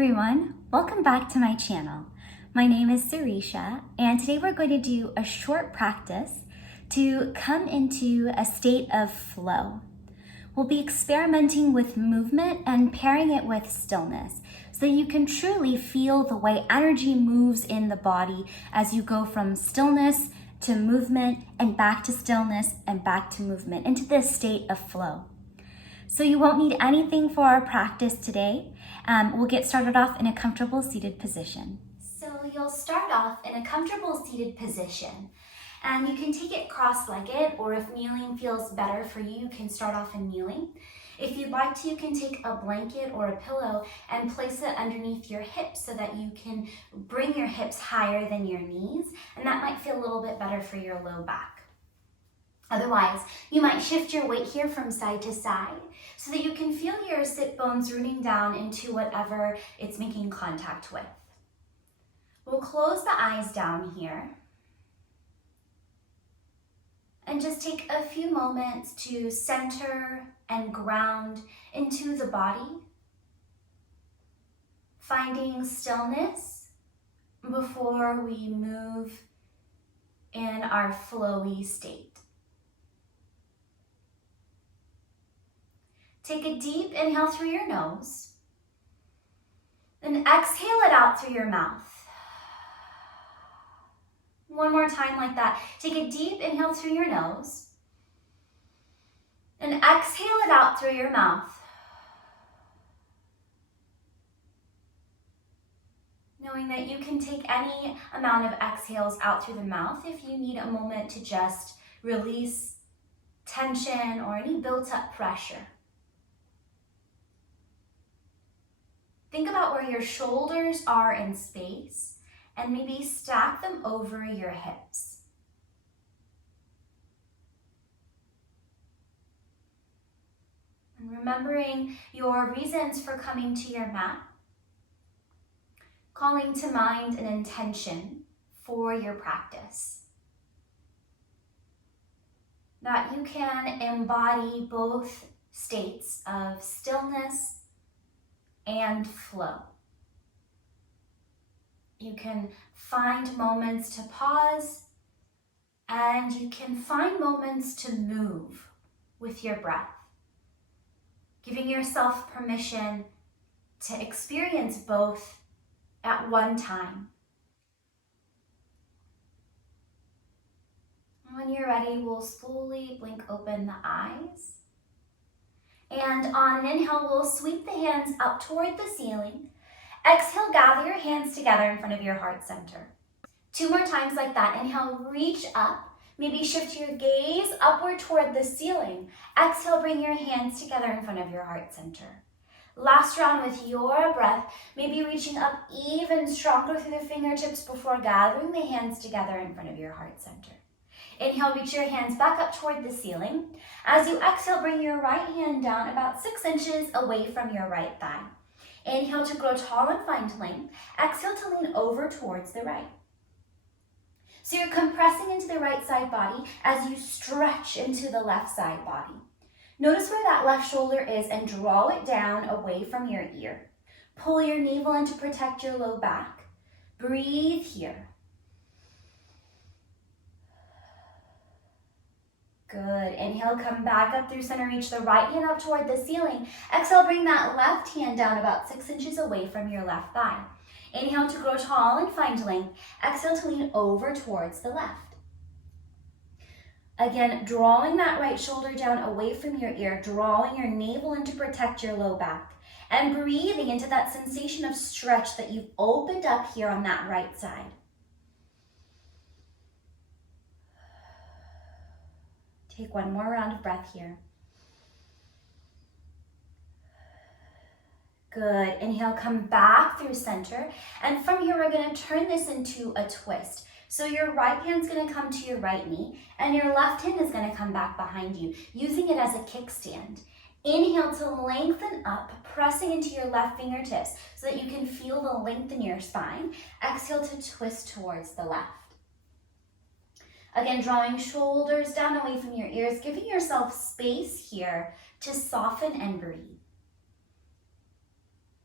everyone, welcome back to my channel. My name is Sireesha, and today we're going to do a short practice to come into a state of flow. We'll be experimenting with movement and pairing it with stillness so that you can truly feel the way energy moves in the body as you go from stillness to movement and back to stillness and back to movement into this state of flow. So you won't need anything for our practice today. We'll get started off in a comfortable seated position. So you'll start off in a comfortable seated position, and you can take it cross-legged, or if kneeling feels better for you, you can start off in kneeling. If you'd like to, you can take a blanket or a pillow and place it underneath your hips so that you can bring your hips higher than your knees, and that might feel a little bit better for your low back. Otherwise, you might shift your weight here from side to side so that you can feel your sit bones rooting down into whatever it's making contact with. We'll close the eyes down here and just take a few moments to center and ground into the body, finding stillness before we move in our flowy state. Take a deep inhale through your nose, then exhale it out through your mouth. One more time like that. Take a deep inhale through your nose, and exhale it out through your mouth. Knowing that you can take any amount of exhales out through the mouth if you need a moment to just release tension or any built-up pressure. Think about where your shoulders are in space and maybe stack them over your hips. And remembering your reasons for coming to your mat, calling to mind an intention for your practice. That you can embody both states of stillness and flow. You can find moments to pause, and you can find moments to move with your breath, giving yourself permission to experience both at one time. When you're ready, we'll slowly blink open the eyes. And on an inhale, we'll sweep the hands up toward the ceiling. Exhale, gather your hands together in front of your heart center. 2 more times like that. Inhale, reach up. Maybe shift your gaze upward toward the ceiling. Exhale, bring your hands together in front of your heart center. Last round with your breath, maybe reaching up even stronger through the fingertips before gathering the hands together in front of your heart center. Inhale, reach your hands back up toward the ceiling. As you exhale, bring your right hand down about 6 inches away from your right thigh. Inhale to grow tall and find length. Exhale to lean over towards the right. So you're compressing into the right side body as you stretch into the left side body. Notice where that left shoulder is and draw it down away from your ear. Pull your navel in to protect your low back. Breathe here. Good. Inhale, come back up through center. Reach the right hand up toward the ceiling. Exhale, bring that left hand down about 6 inches away from your left thigh. Inhale to grow tall and find length. Exhale to lean over towards the left. Again, drawing that right shoulder down away from your ear, drawing your navel in to protect your low back, and breathing into that sensation of stretch that you've opened up here on that right side. Take 1 more round of breath here. Good. Inhale, come back through center. And from here, we're going to turn this into a twist. So your right hand's going to come to your right knee, and your left hand is going to come back behind you, using it as a kickstand. Inhale to lengthen up, pressing into your left fingertips so that you can feel the length in your spine. Exhale to twist towards the left. Again, drawing shoulders down away from your ears, giving yourself space here to soften and breathe.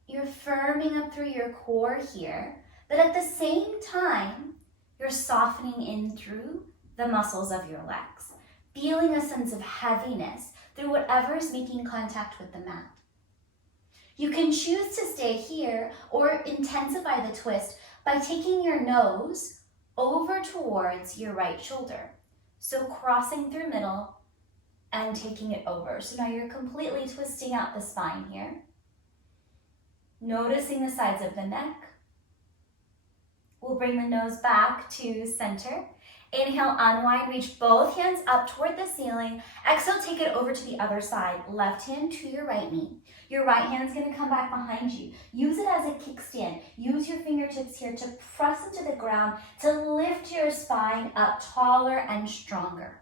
You're firming up through your core here, but at the same time, you're softening in through the muscles of your legs, feeling a sense of heaviness through whatever is making contact with the mat. You can choose to stay here or intensify the twist by taking your nose over towards your right shoulder. So crossing through middle and taking it over. So now you're completely twisting out the spine here. Noticing the sides of the neck. We'll bring the nose back to center. Inhale, unwind, reach both hands up toward the ceiling. Exhale, take it over to the other side. Left hand to your right knee. Your right hand's gonna come back behind you. Use it as a kickstand. Use your fingertips here to press into the ground to lift your spine up taller and stronger.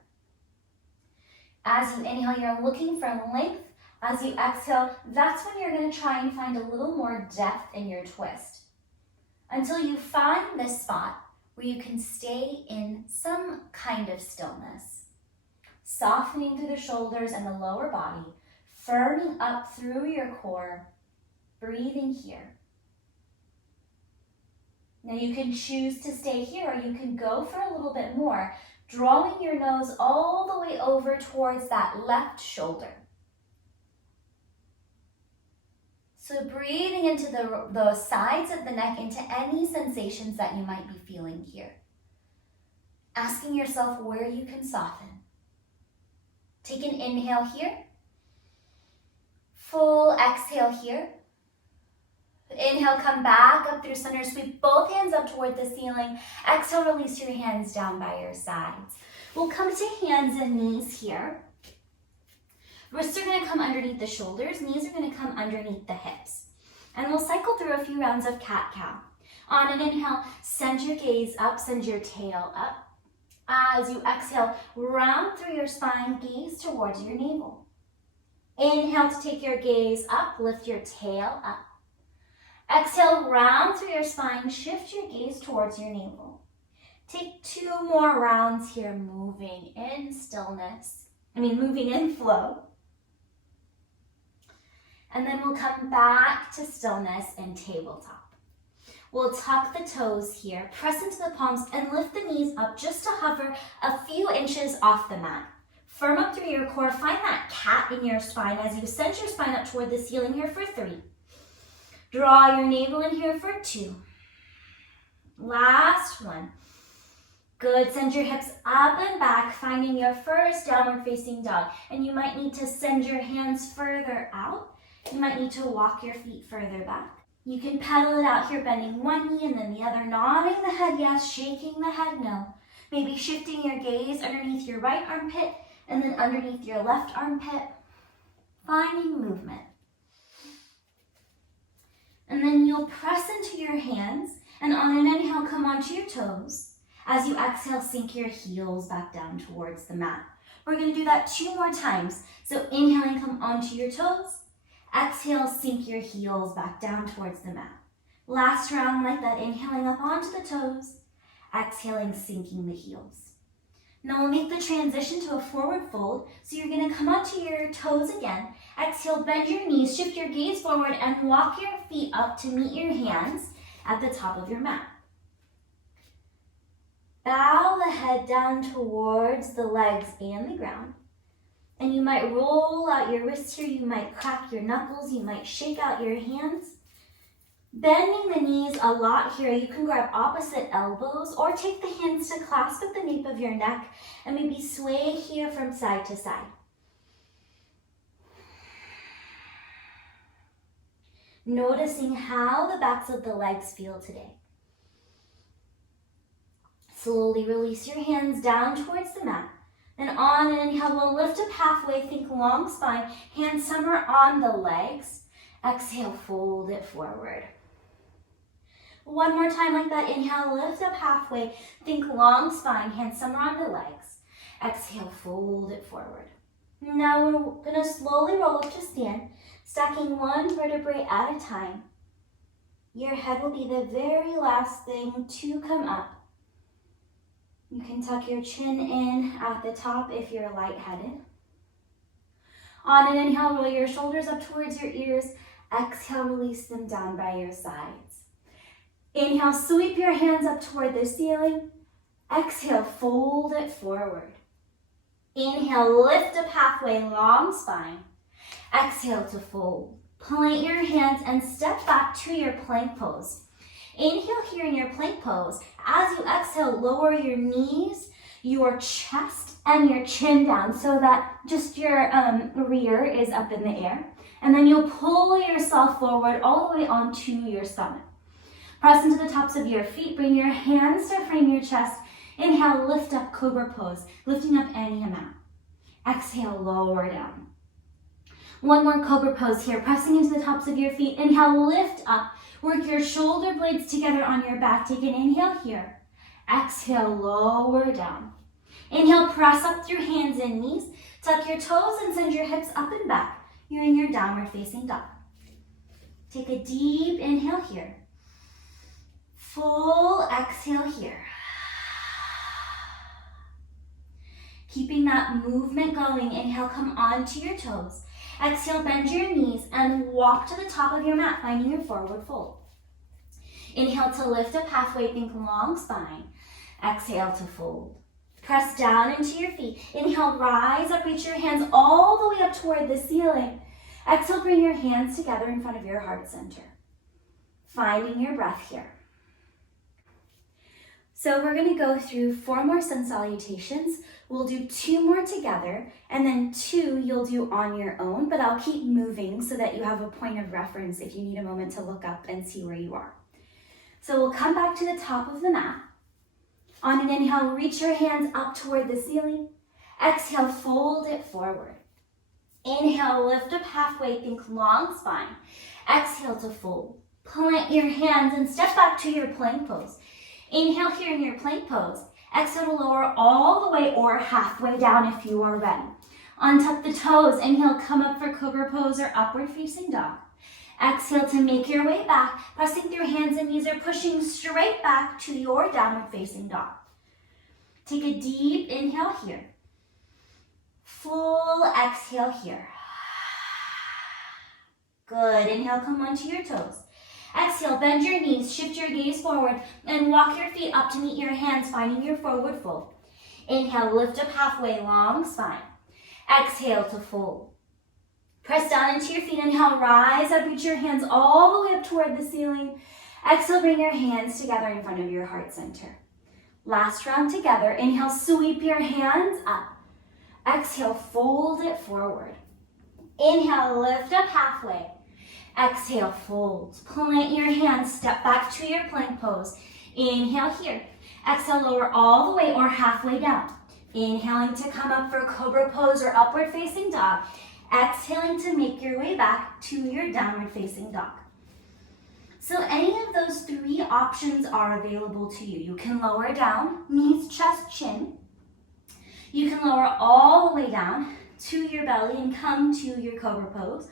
As you inhale, you're looking for length. As you exhale, that's when you're gonna try and find a little more depth in your twist. Until you find this spot where you can stay in some kind of stillness. Softening through the shoulders and the lower body, firming up through your core, breathing here. Now you can choose to stay here or you can go for a little bit more, drawing your nose all the way over towards that left shoulder. So breathing into the sides of the neck, into any sensations that you might be feeling here. Asking yourself where you can soften. Take an inhale here. Full exhale here. Inhale, come back up through center. Sweep both hands up toward the ceiling. Exhale, release your hands down by your sides. We'll come to hands and knees here. Wrists are gonna come underneath the shoulders, knees are gonna come underneath the hips. And we'll cycle through a few rounds of cat-cow. On an inhale, send your gaze up, send your tail up. As you exhale, round through your spine, gaze towards your navel. Inhale to take your gaze up, lift your tail up. Exhale, round through your spine, shift your gaze towards your navel. Take 2 more rounds here, moving in moving in flow. And then we'll come back to stillness and tabletop. We'll tuck the toes here, press into the palms, and lift the knees up just to hover a few inches off the mat. Firm up through your core, find that cat in your spine as you send your spine up toward the ceiling here for 3. Draw your navel in here for 2. Last one. Good, send your hips up and back, finding your first downward facing dog. And you might need to send your hands further out. You might need to walk your feet further back. You can pedal it out here, bending one knee and then the other, nodding the head yes, shaking the head no. Maybe shifting your gaze underneath your right armpit and then underneath your left armpit. Finding movement. And then you'll press into your hands and on an inhale, come onto your toes. As you exhale, sink your heels back down towards the mat. We're gonna do that 2 more times. So inhaling, come onto your toes. Exhale, sink your heels back down towards the mat. Last round like that, inhaling up onto the toes, exhaling, sinking the heels. Now we'll make the transition to a forward fold. So you're gonna come onto your toes again. Exhale, bend your knees, shift your gaze forward and walk your feet up to meet your hands at the top of your mat. Bow the head down towards the legs and the ground. And you might roll out your wrists here, you might crack your knuckles, you might shake out your hands. Bending the knees a lot here, you can grab opposite elbows or take the hands to clasp at the nape of your neck and maybe sway here from side to side. Noticing how the backs of the legs feel today. Slowly release your hands down towards the mat. Then on an inhale, we'll lift up halfway, think long spine, hands somewhere on the legs. Exhale, fold it forward. One more time like that. Inhale, lift up halfway, think long spine, hands somewhere on the legs. Exhale, fold it forward. Now we're gonna slowly roll up to stand, stacking one vertebrae at a time. Your head will be the very last thing to come up. You can tuck your chin in at the top if you're lightheaded. On an inhale, roll your shoulders up towards your ears. Exhale, release them down by your sides. Inhale, sweep your hands up toward the ceiling. Exhale, fold it forward. Inhale, lift up halfway, long spine. Exhale to fold. Plant your hands and step back to your plank pose. Inhale here in your plank pose. As you exhale, lower your knees, your chest, and your chin down so that just your rear is up in the air. And then you'll pull yourself forward all the way onto your stomach. Press into the tops of your feet. Bring your hands to frame your chest. Inhale, lift up cobra pose, lifting up any amount. Exhale, lower down. One more cobra pose here, pressing into the tops of your feet. Inhale, lift up. Work your shoulder blades together on your back. Take an inhale here. Exhale, lower down. Inhale, press up through hands and knees. Tuck your toes and send your hips up and back. You're in your downward facing dog. Take a deep inhale here. Full exhale here. Keeping that movement going, inhale, come onto your toes. Exhale, bend your knees and walk to the top of your mat, finding your forward fold. Inhale to lift up halfway, think long spine. Exhale to fold. Press down into your feet. Inhale, rise up, reach your hands all the way up toward the ceiling. Exhale, bring your hands together in front of your heart center. Finding your breath here. So we're going to go through 4 more sun salutations. We'll do 2 more together, and then 2 you'll do on your own, but I'll keep moving so that you have a point of reference if you need a moment to look up and see where you are. So we'll come back to the top of the mat. On an inhale, reach your hands up toward the ceiling. Exhale, fold it forward. Inhale, lift up halfway, think long spine. Exhale to fold. Plant your hands and step back to your plank pose. Inhale here in your plank pose. Exhale to lower all the way or halfway down if you are ready. Untuck the toes. Inhale, come up for cobra pose or upward facing dog. Exhale to make your way back, pressing through hands and knees or pushing straight back to your downward facing dog. Take a deep inhale here. Full exhale here. Good. Inhale, come onto your toes. Exhale, bend your knees, shift your gaze forward, and walk your feet up to meet your hands, finding your forward fold. Inhale, lift up halfway, long spine. Exhale to fold. Press down into your feet. Inhale, rise up, reach your hands all the way up toward the ceiling. Exhale, bring your hands together in front of your heart center. Last round together. Inhale, sweep your hands up. Exhale, fold it forward. Inhale, lift up halfway. Exhale, fold. Plant your hands, step back to your plank pose. Inhale here. Exhale, lower all the way or halfway down. Inhaling to come up for cobra pose or upward facing dog. Exhaling to make your way back to your downward facing dog. So any of those 3 options are available to you. You can lower down, knees, chest, chin. You can lower all the way down to your belly and come to your cobra pose.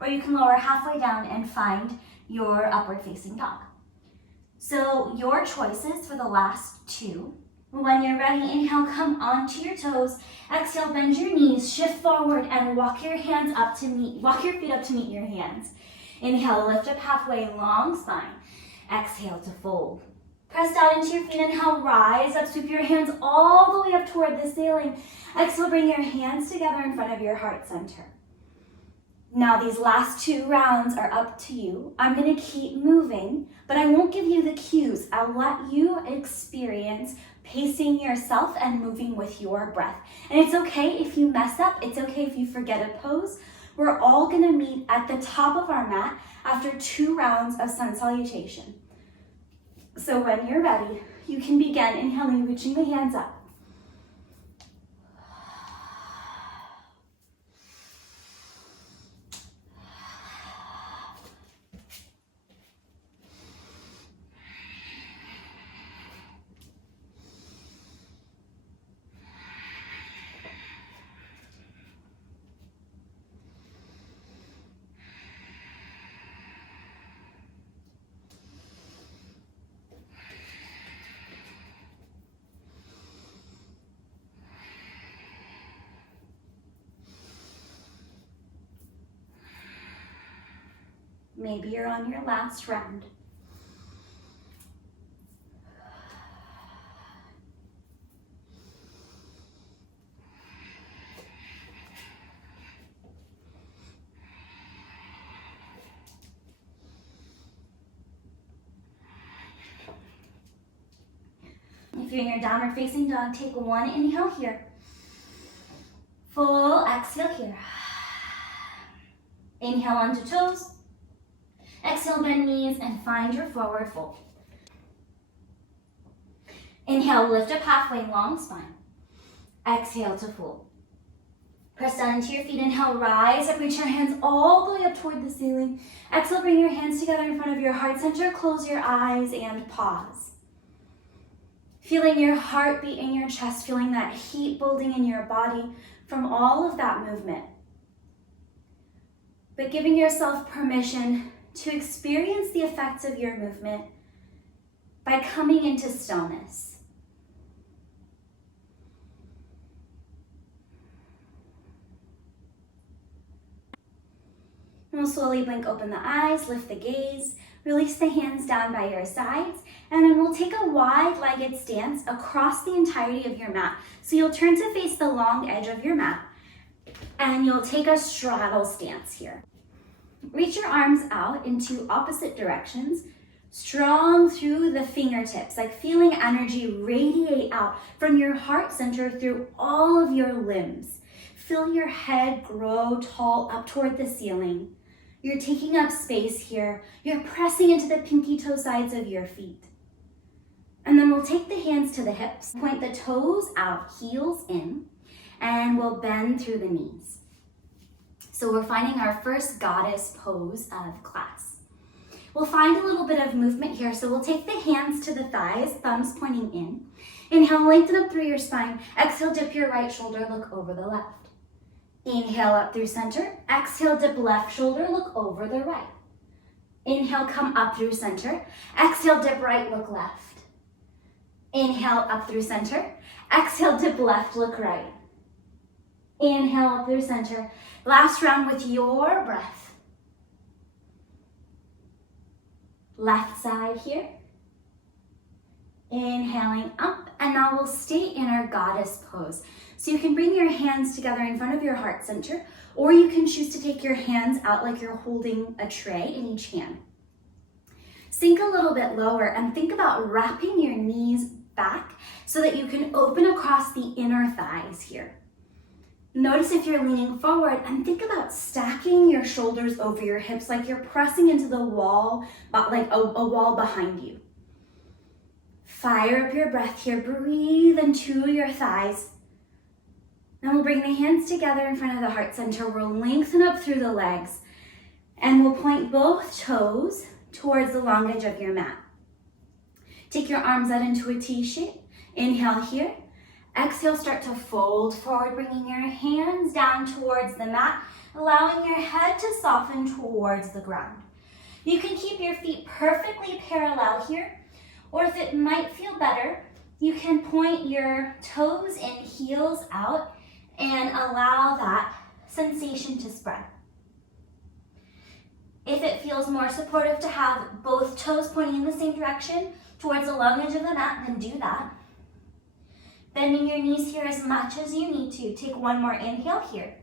Or you can lower halfway down and find your upward facing dog. So your choices for the last 2. When you're ready, inhale, come onto your toes. Exhale, bend your knees, shift forward, and walk your feet up to meet your hands. Inhale, lift up halfway, long spine. Exhale to fold. Press down into your feet. Inhale, rise up, sweep your hands all the way up toward the ceiling. Exhale, bring your hands together in front of your heart center. Now these last 2 rounds are up to you. I'm going to keep moving, but I won't give you the cues. I'll let you experience pacing yourself and moving with your breath. And it's okay if you mess up. It's okay if you forget a pose. We're all going to meet at the top of our mat after 2 rounds of sun salutation. So when you're ready, you can begin inhaling, reaching the hands up. Maybe you're on your last round. If you're in your downward facing dog, take one inhale here. Full exhale here. Inhale onto toes. Exhale, bend knees and find your forward fold. Inhale, lift up halfway, long spine. Exhale to fold. Press down into your feet. Inhale, rise up, reach your hands all the way up toward the ceiling. Exhale, bring your hands together in front of your heart center. Close your eyes and pause. Feeling your heartbeat in your chest, feeling that heat building in your body from all of that movement. But giving yourself permission to experience the effects of your movement by coming into stillness. And we'll slowly blink open the eyes, lift the gaze, release the hands down by your sides, and then we'll take a wide-legged stance across the entirety of your mat. So you'll turn to face the long edge of your mat, and you'll take a straddle stance here. Reach your arms out into opposite directions, strong through the fingertips, like feeling energy radiate out from your heart center through all of your limbs. Feel your head grow tall up toward the ceiling. You're taking up space here. You're pressing into the pinky toe sides of your feet. And then we'll take the hands to the hips, point the toes out, heels in, and we'll bend through the knees. So we're finding our first goddess pose of class. We'll find a little bit of movement here. So we'll take the hands to the thighs, thumbs pointing in. Inhale, lengthen up through your spine. Exhale, dip your right shoulder, look over the left. Inhale up through center. Exhale, dip left shoulder, look over the right. Inhale, come up through center. Exhale, dip right, look left. Inhale, up through center. Exhale, dip left, look right. Inhale, up through center. Last round with your breath. Left side here. Inhaling up, and now we'll stay in our goddess pose. So you can bring your hands together in front of your heart center, or you can choose to take your hands out like you're holding a tray in each hand. Sink a little bit lower and think about wrapping your knees back so that you can open across the inner thighs here. Notice if you're leaning forward and think about stacking your shoulders over your hips like you're pressing into the wall, like a wall behind you. Fire up your breath here. Breathe into your thighs. Now we'll bring the hands together in front of the heart center. We'll lengthen up through the legs and we'll point both toes towards the long edge of your mat. Take your arms out into a T shape. Inhale here. Exhale, start to fold forward, bringing your hands down towards the mat, allowing your head to soften towards the ground. You can keep your feet perfectly parallel here, or if it might feel better, you can point your toes and heels out and allow that sensation to spread. If it feels more supportive to have both toes pointing in the same direction towards the long edge of the mat, then do that. Bending your knees here as much as you need to. Take one more inhale here.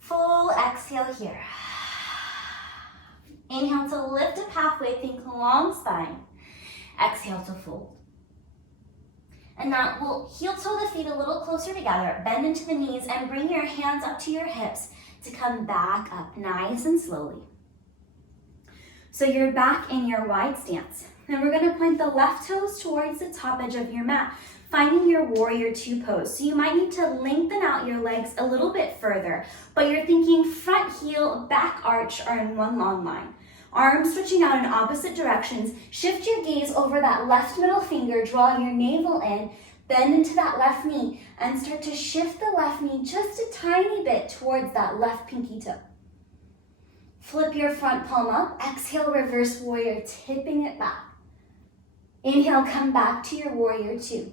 Full exhale here. Inhale to lift up halfway, think long spine. Exhale to fold. And now we'll heel toe the feet a little closer together, bend into the knees and bring your hands up to your hips to come back up nice and slowly. So you're back in your wide stance. And we're gonna point the left toes towards the top edge of your mat, finding your warrior two pose. So you might need to lengthen out your legs a little bit further, but you're thinking front heel, back arch are in one long line. Arms stretching out in opposite directions. Shift your gaze over that left middle finger, draw your navel in, bend into that left knee, and start to shift the left knee just a tiny bit towards that left pinky toe. Flip your front palm up, exhale, reverse warrior, tipping it back. Inhale, come back to your warrior two.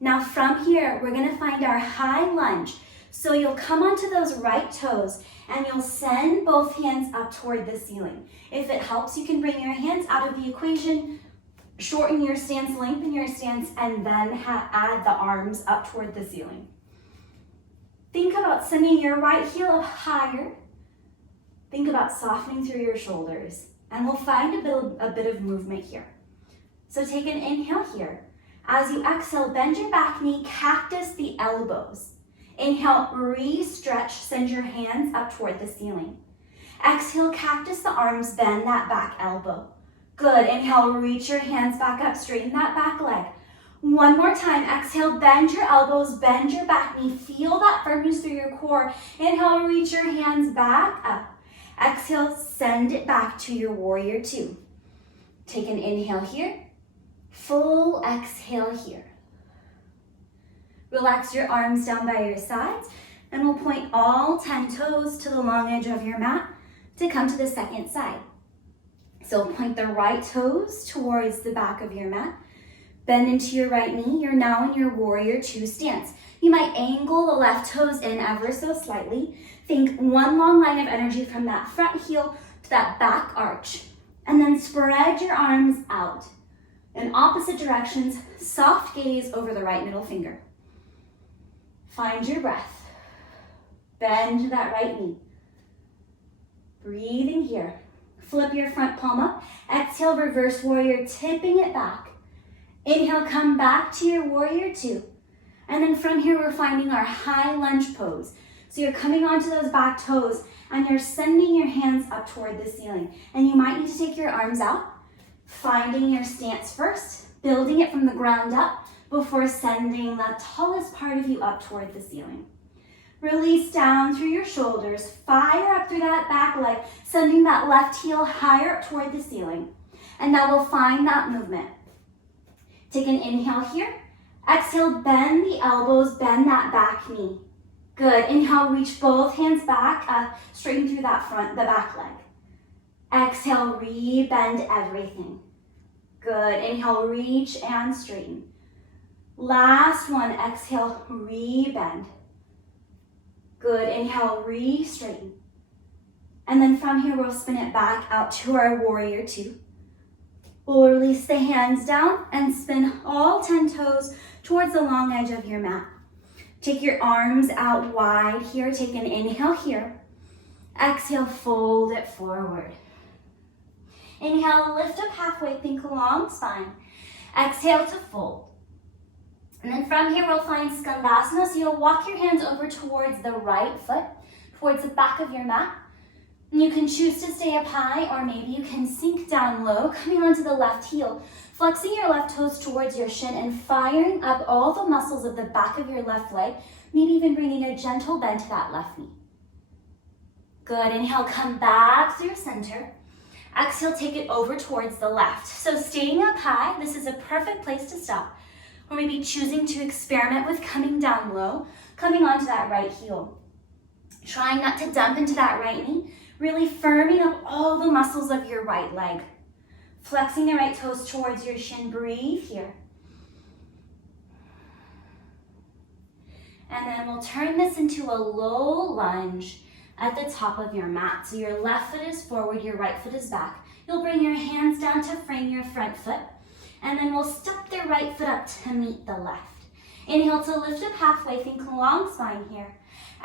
Now from here, we're gonna find our high lunge. So you'll come onto those right toes and you'll send both hands up toward the ceiling. If it helps, you can bring your hands out of the equation, shorten your stance, lengthen your stance, and then add the arms up toward the ceiling. Think about sending your right heel up higher. Think about softening through your shoulders, and we'll find a bit of movement here. So take an inhale here. As you exhale, bend your back knee, cactus the elbows. Inhale, re-stretch, send your hands up toward the ceiling. Exhale, cactus the arms, bend that back elbow. Good, inhale, reach your hands back up, straighten that back leg. One more time, exhale, bend your elbows, bend your back knee, feel that firmness through your core. Inhale, reach your hands back up. Exhale, send it back to your warrior two. Take an inhale here, full exhale here. Relax your arms down by your sides, and we'll point all 10 toes to the long edge of your mat to come to the second side. So point the right toes towards the back of your mat. Bend into your right knee. You're now in your warrior two stance. You might angle the left toes in ever so slightly. Think one long line of energy from that front heel to that back arch. And then spread your arms out in opposite directions. Soft gaze over the right middle finger. Find your breath. Bend that right knee. Breathing here. Flip your front palm up. Exhale, reverse warrior, tipping it back. Inhale, come back to your warrior two. And then from here, we're finding our high lunge pose. So you're coming onto those back toes and you're sending your hands up toward the ceiling. And you might need to take your arms out, finding your stance first, building it from the ground up before sending the tallest part of you up toward the ceiling. Release down through your shoulders, fire up through that back leg, sending that left heel higher up toward the ceiling. And now we'll find that movement. Take an inhale here. Exhale, bend the elbows, bend that back knee. Good. Inhale, reach both hands back up, straighten through the back leg. Exhale, re-bend everything. Good. Inhale, reach and straighten. Last one, exhale, re-bend. Good, inhale, re-straighten. And then from here, we'll spin it back out to our warrior two. We'll release the hands down and spin all 10 toes towards the long edge of your mat. Take your arms out wide here. Take an inhale here. Exhale, fold it forward. Inhale, lift up halfway, think long spine. Exhale to fold. And then from here, we'll find Skandasana. So you'll walk your hands over towards the right foot, towards the back of your mat. And you can choose to stay up high, or maybe you can sink down low, coming onto the left heel, flexing your left toes towards your shin and firing up all the muscles of the back of your left leg, maybe even bringing a gentle bend to that left knee. Good, inhale, come back through center. Exhale, take it over towards the left. So staying up high, this is a perfect place to stop. Or maybe choosing to experiment with coming down low, coming onto that right heel. Trying not to dump into that right knee, really firming up all the muscles of your right leg. Flexing the right toes towards your shin, breathe here. And then we'll turn this into a low lunge at the top of your mat. So your left foot is forward, your right foot is back. You'll bring your hands down to frame your front foot. And then we'll step the right foot up to meet the left. Inhale to lift up halfway, think long spine here.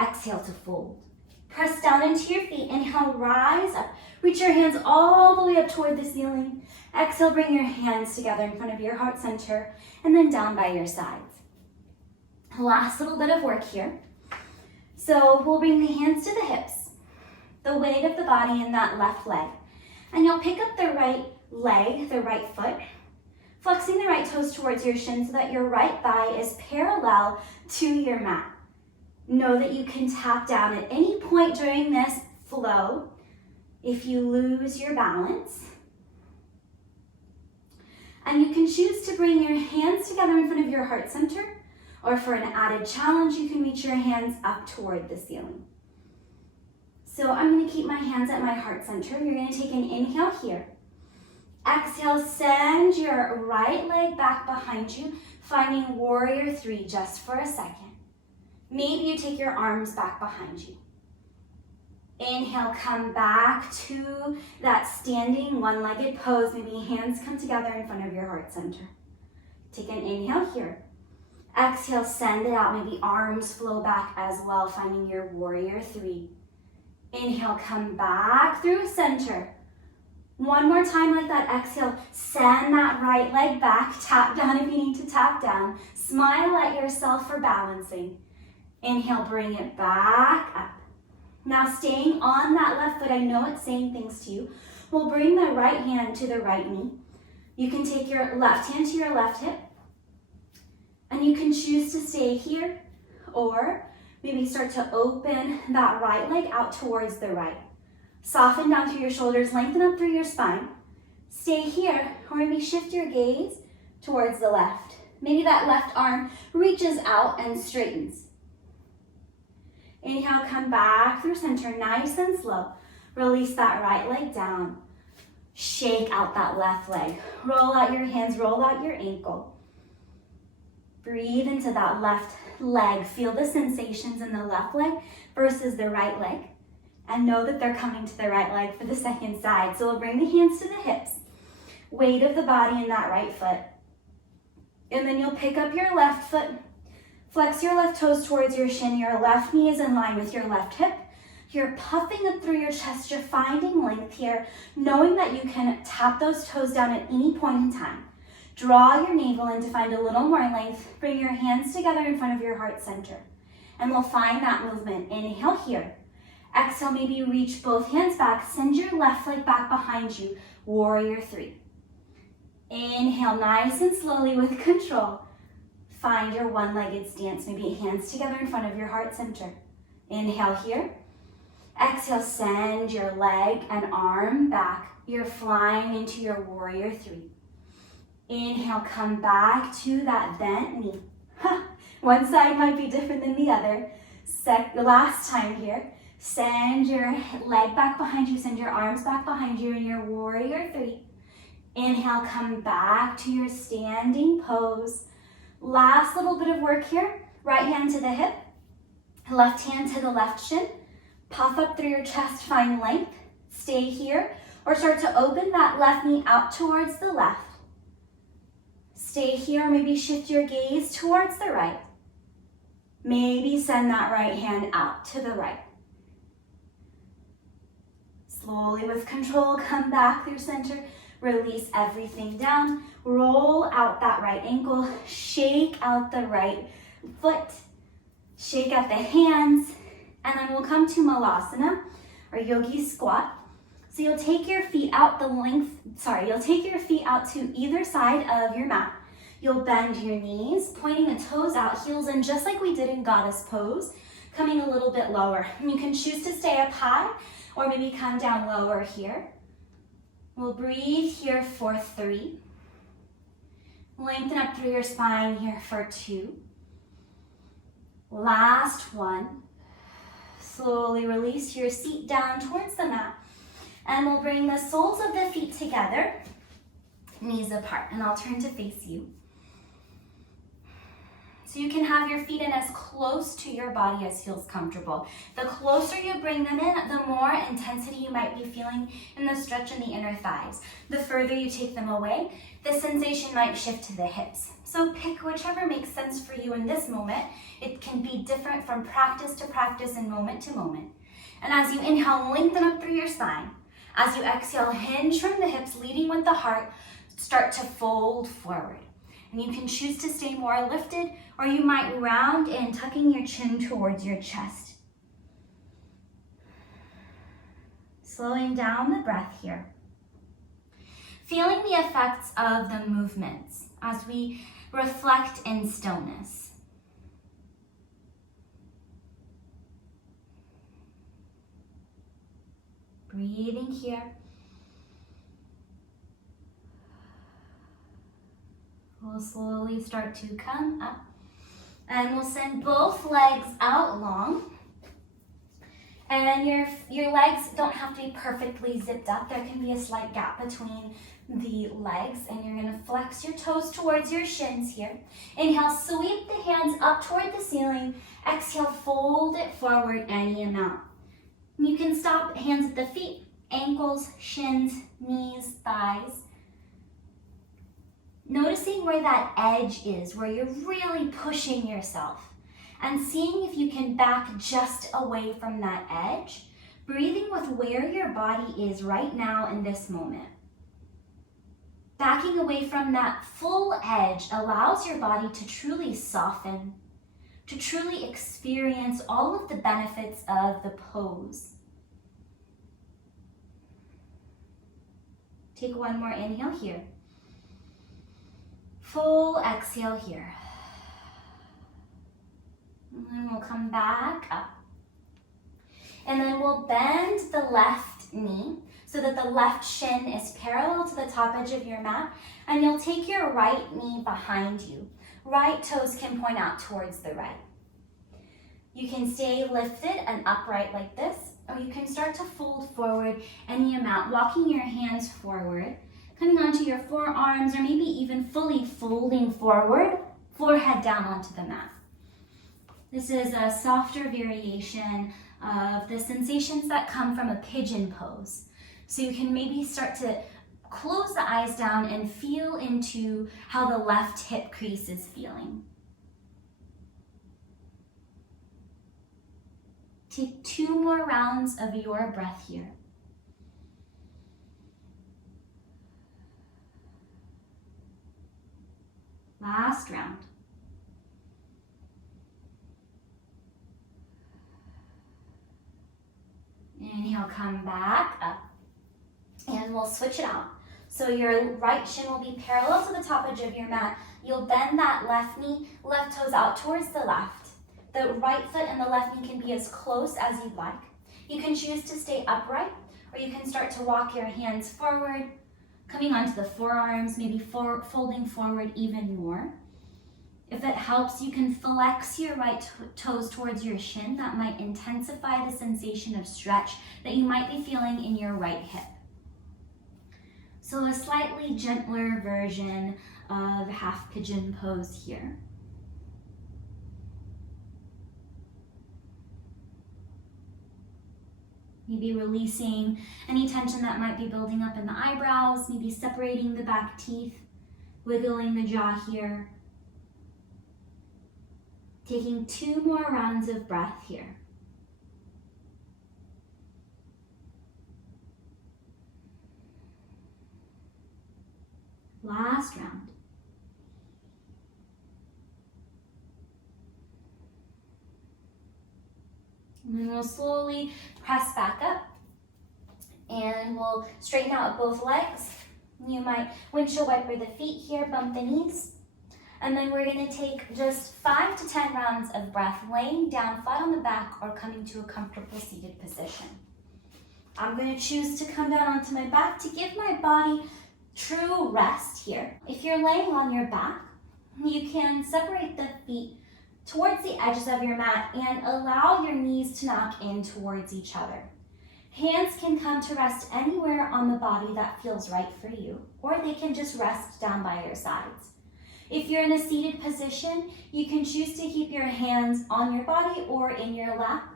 Exhale to fold. Press down into your feet. Inhale, rise up. Reach your hands all the way up toward the ceiling. Exhale, bring your hands together in front of your heart center and then down by your sides. Last little bit of work here. So we'll bring the hands to the hips, the weight of the body in that left leg. And you'll pick up the right leg, the right foot, flexing the right toes towards your shin so that your right thigh is parallel to your mat. Know that you can tap down at any point during this flow if you lose your balance. And you can choose to bring your hands together in front of your heart center, or for an added challenge, you can reach your hands up toward the ceiling. So I'm going to keep my hands at my heart center. You're going to take an inhale here. Exhale, send your right leg back behind you, finding warrior three just for a second. Maybe you take your arms back behind you. Inhale, come back to that standing one-legged pose. Maybe hands come together in front of your heart center. Take an inhale here. Exhale, send it out. Maybe arms flow back as well, finding your warrior three. Inhale, come back through center. One more time like that. Exhale, send that right leg back. Tap down if you need to tap down. Smile at yourself for balancing. Inhale, bring it back up. Now staying on that left foot, I know it's saying things to you. We'll bring the right hand to the right knee. You can take your left hand to your left hip. And you can choose to stay here, or maybe start to open that right leg out towards the right. Soften down through your shoulders, lengthen up through your spine. Stay here, or maybe shift your gaze towards the left. Maybe that left arm reaches out and straightens. Inhale, come back through center, nice and slow. Release that right leg down. Shake out that left leg. Roll out your hands, roll out your ankle. Breathe into that left leg. Feel the sensations in the left leg versus the right leg. And know that they're coming to the right leg for the second side. So we'll bring the hands to the hips. Weight of the body in that right foot. And then you'll pick up your left foot. Flex your left toes towards your shin. Your left knee is in line with your left hip. You're puffing up through your chest. You're finding length here, knowing that you can tap those toes down at any point in time. Draw your navel in to find a little more length. Bring your hands together in front of your heart center. And we'll find that movement. Inhale here. Exhale, maybe reach both hands back. Send your left leg back behind you. Warrior three. Inhale, nice and slowly with control. Find your one-legged stance. Maybe hands together in front of your heart center. Inhale here. Exhale, send your leg and arm back. You're flying into your warrior three. Inhale, come back to that bent knee. One side might be different than the other. Last time here. Send your leg back behind you. Send your arms back behind you in your warrior three. Inhale, come back to your standing pose. Last little bit of work here. Right hand to the hip. Left hand to the left shin. Puff up through your chest, find length. Stay here. Or start to open that left knee out towards the left. Stay here, or maybe shift your gaze towards the right. Maybe send that right hand out to the right. Slowly with control, come back through center. Release everything down. Roll out that right ankle. Shake out the right foot. Shake out the hands. And then we'll come to Malasana, or yogi squat. So you'll take your feet out you'll take your feet out to either side of your mat. You'll bend your knees, pointing the toes out, heels in, just like we did in goddess pose, coming a little bit lower. And you can choose to stay up high, or maybe come down lower here. We'll breathe here for 3. Lengthen up through your spine here for 2. Last 1. Slowly release your seat down towards the mat. And we'll bring the soles of the feet together, knees apart, and I'll turn to face you. So you can have your feet in as close to your body as feels comfortable. The closer you bring them in, the more intensity you might be feeling in the stretch in the inner thighs. The further you take them away, the sensation might shift to the hips. So pick whichever makes sense for you in this moment. It can be different from practice to practice and moment to moment. And as you inhale, lengthen up through your spine. As you exhale, hinge from the hips, leading with the heart, start to fold forward. And you can choose to stay more lifted, or you might round in, tucking your chin towards your chest. Slowing down the breath here. Feeling the effects of the movements as we reflect in stillness. Breathing here. We'll slowly start to come up, and we'll send both legs out long. And your legs don't have to be perfectly zipped up. There can be a slight gap between the legs, and you're gonna flex your toes towards your shins here. Inhale, sweep the hands up toward the ceiling. Exhale, fold it forward any amount. You can stop hands at the feet, ankles, shins, knees, thighs. Noticing where that edge is, where you're really pushing yourself, and seeing if you can back just away from that edge, breathing with where your body is right now in this moment. Backing away from that full edge allows your body to truly soften, to truly experience all of the benefits of the pose. Take one more inhale here. Full exhale here. And then we'll come back up. And then we'll bend the left knee so that the left shin is parallel to the top edge of your mat. And you'll take your right knee behind you. Right toes can point out towards the right. You can stay lifted and upright like this, or you can start to fold forward any amount, walking your hands forward, coming onto your forearms, or maybe even fully folding forward, forehead down onto the mat. This is a softer variation of the sensations that come from a pigeon pose. So you can maybe start to close the eyes down and feel into how the left hip crease is feeling. Take 2 more rounds of your breath here. Last round. Inhale, come back up. And we'll switch it out. So your right shin will be parallel to the top edge of your mat. You'll bend that left knee, left toes out towards the left. The right foot and the left knee can be as close as you'd like. You can choose to stay upright, or you can start to walk your hands forward, coming onto the forearms, maybe folding forward even more. If it helps, you can flex your right toes towards your shin. That might intensify the sensation of stretch that you might be feeling in your right hip. So a slightly gentler version of half pigeon pose here. Maybe releasing any tension that might be building up in the eyebrows, maybe separating the back teeth, wiggling the jaw here. Taking 2 more rounds of breath here. Last round. And then we'll slowly press back up, and we'll straighten out both legs. You might windshield wiper the feet here, bump the knees. And then we're gonna take just 5 to 10 rounds of breath, laying down flat on the back or coming to a comfortable seated position. I'm gonna choose to come down onto my back to give my body true rest here. If you're laying on your back, you can separate the feet towards the edges of your mat and allow your knees to knock in towards each other. Hands can come to rest anywhere on the body that feels right for you, or they can just rest down by your sides. If you're in a seated position, you can choose to keep your hands on your body or in your lap.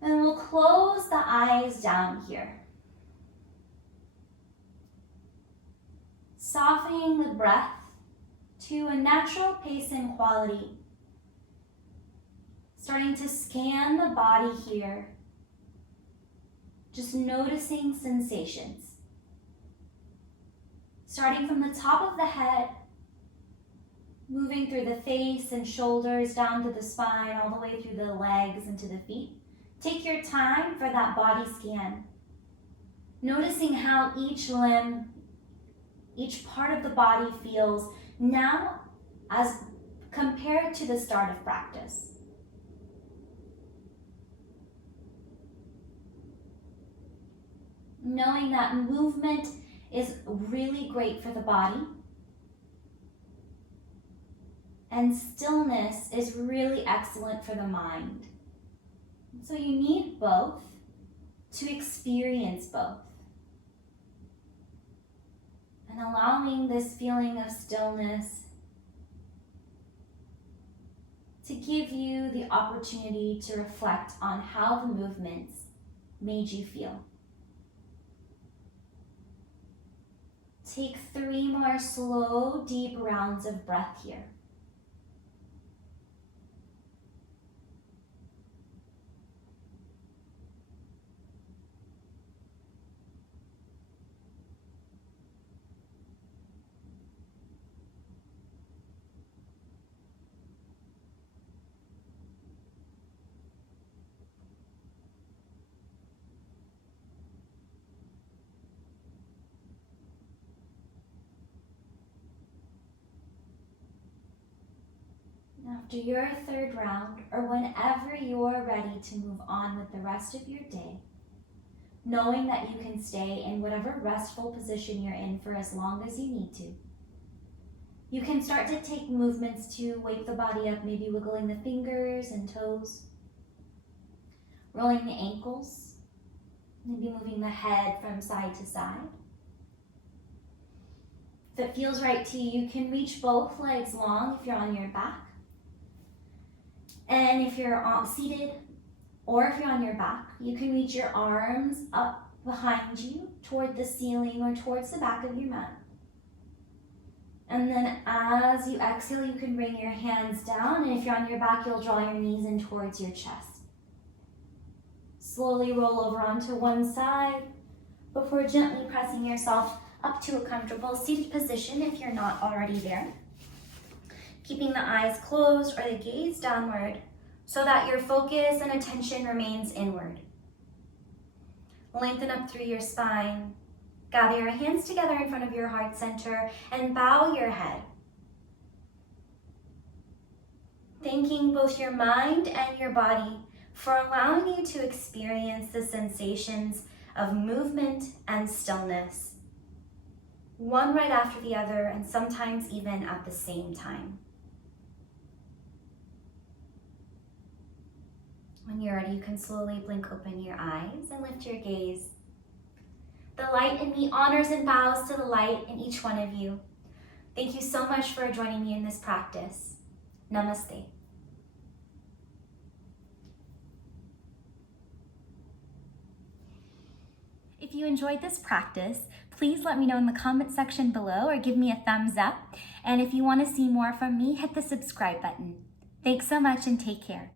And we'll close the eyes down here. Softening the breath to a natural pace and quality. Starting to scan the body here. Just noticing sensations. Starting from the top of the head, moving through the face and shoulders, down to the spine, all the way through the legs and to the feet. Take your time for that body scan. Noticing how each limb, each part of the body feels now as compared to the start of practice. Knowing that movement is really great for the body, and stillness is really excellent for the mind. So you need both. to experience both. And allowing this feeling of stillness to give you the opportunity to reflect on how the movements made you feel. Take 3 more slow, deep rounds of breath here. After your 3rd round, or whenever you're ready to move on with the rest of your day, knowing that you can stay in whatever restful position you're in for as long as you need to, you can start to take movements to wake the body up, maybe wiggling the fingers and toes, rolling the ankles, maybe moving the head from side to side. If it feels right to you, you can reach both legs long if you're on your back. And if you're seated or if you're on your back, you can reach your arms up behind you toward the ceiling or towards the back of your mat. And then as you exhale, you can bring your hands down. And if you're on your back, you'll draw your knees in towards your chest. Slowly roll over onto one side before gently pressing yourself up to a comfortable seated position if you're not already there. Keeping the eyes closed or the gaze downward so that your focus and attention remains inward. Lengthen up through your spine. Gather your hands together in front of your heart center and bow your head. Thanking both your mind and your body for allowing you to experience the sensations of movement and stillness, one right after the other, and sometimes even at the same time. When you're ready, you can slowly blink open your eyes and lift your gaze. The light in me honors and bows to the light in each one of you. Thank you so much for joining me in this practice. Namaste. If you enjoyed this practice, please let me know in the comment section below or give me a thumbs up. And if you want to see more from me, hit the subscribe button. Thanks so much and take care.